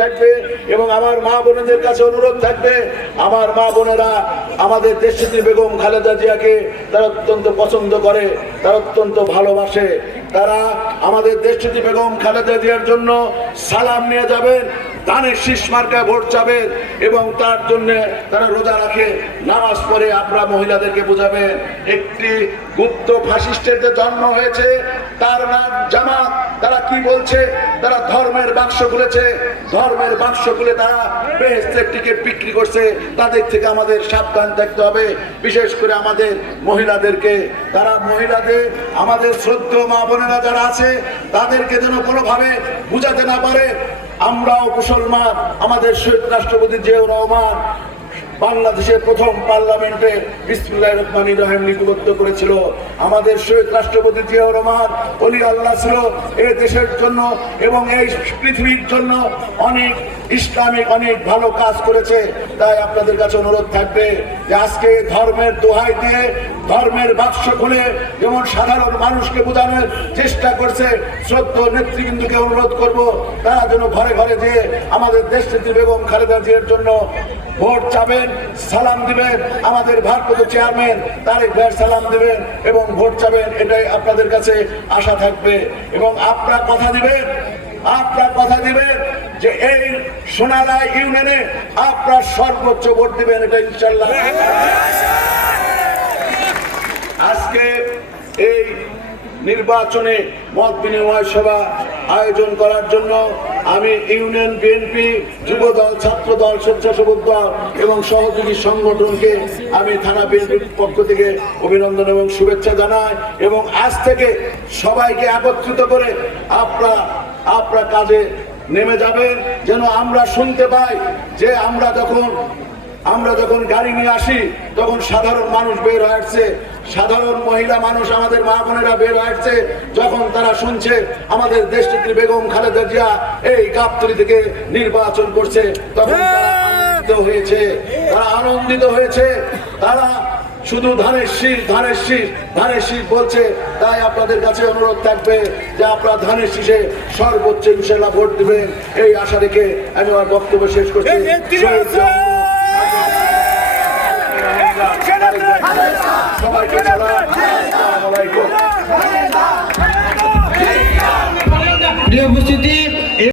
থাকবে এবং আমার মা বোনদের কাছে অনুরোধ থাকবে। আমার মা বোনেরা আমাদের দেশনেত্রী বেগম খালেদা জিয়াকে তারা অত্যন্ত পছন্দ করে, তারা অত্যন্ত ভালোবাসে। তারা আমাদের দেশনেত্রী বেগম খালেদা জিয়ার জন্য সালাম নিয়ে যাবেন। দানের শীষ মার্কায় ভোট যাবেন এবং তার জন্য তারা রোজা রাখে। নামাজ পড়ে আপনারা মহিলাদেরকে বোঝাবেন, একটি গুপ্ত ফাসিস্টের যে জন্ম হয়েছে, তার নাম জামাত। তারা কি বলছে? তারা ধর্মের বাক্স খুলেছে। ধর্মের বাক্স খুলে তারা বেহেস্তের টিকিট বিক্রি করছে। তাদের থেকে আমাদের সাবধান থাকতে হবে। বিশেষ করে আমাদের মহিলাদেরকে। তারা মহিলাদের, আমাদের শ্রদ্ধ মা বোনেরা যারা আছে, তাদেরকে যেন কোনোভাবে বুঝাতে না পারে। আমরাও মুসলমান, আমাদের শহীদ রাষ্ট্রপতি জিয়াউর রহমান বাংলাদেশের প্রথম পার্লামেন্টে বিসমুল্লাহ রহমান ইব্রাহিম লিপিবদ্ধ করেছিল। আমাদের শহীদ রাষ্ট্রপতি জিয়াউর রহমান অলি আল্লাহ ছিল এ দেশের জন্য এবং এই পৃথিবীর জন্য অনেক ইসলামিক অনেক ভালো কাজ করেছে, তাই আপনাদের কাছে অনুরোধ থাকবে যে আজকে ধর্মের দোহাই দিয়ে, ধর্মের বাক্স খুলে যেমন সাধারণ মানুষকে বোঝানোর চেষ্টা করছে, শ্রদ্ধ নেতৃবৃন্দকে অনুরোধ করব, তারা যেন ঘরে ঘরে যেয়ে আমাদের দেশ নেত্রী বেগম খালেদা জিয়ার জন্য ভোট চাবেন, সালাম দিবেন, আমাদের ভারপ্রাপ্ত চেয়ারম্যান তারেক ভাইয়ের সালাম দিবেন এবং ভোট চাবেন, এটাই আপনাদের কাছে আশা থাকবে। এবং আপনারা কথা দিবেন, আপনারা কথা দিবেন যে এই সোনারা ইউনিয়নে আপনার সর্বোচ্চ ভোট দিবেন ইনশাল্লাহ। আজকে এই নির্বাচনে মত বিনিময় সভা আয়োজন করার জন্য আমি ইউনিয়ন বিএনপি যুব দল ছাত্র দল স্বেচ্ছাসেবক দল এবং সহযোগী সংগঠনকে আমি থানা বিএনপির পক্ষ থেকে অভিনন্দন এবং শুভেচ্ছা জানাই এবং আজ থেকে সবাইকে একত্রিত করে আপনারা আপনারা কাজে নেমে যাবেন যেন আমরা শুনতে পাই যে আমরা যখন আমরা যখন গাড়ি নিয়ে আসি তখন সাধারণ মানুষ বের হয়ে আসছে। সাধারণ মহিলা মানুষ আমাদের মা বোনেরা বের হয়ে আসছে। যখন তারা শুনছে আমাদের দেশনেত্রী বেগম খালেদা জিয়া এই গাবতলি থেকে নির্বাচন করছে তখন তারা আনন্দিত হয়েছে। তারা আনন্দিত হয়েছে। তারা শুধু ধানের শীষ ধানের শীষ ধানের শীষ বলছে তাই আপনাদের কাছে অনুরোধ থাকবে যে আপনারা ধানের শীষে সর্বোচ্চ ইনশাল্লাহ ভোট দিবেন। এই আশা রেখে আমি আমার বক্তব্য শেষ করছি। সবাইকে উপস্থিতি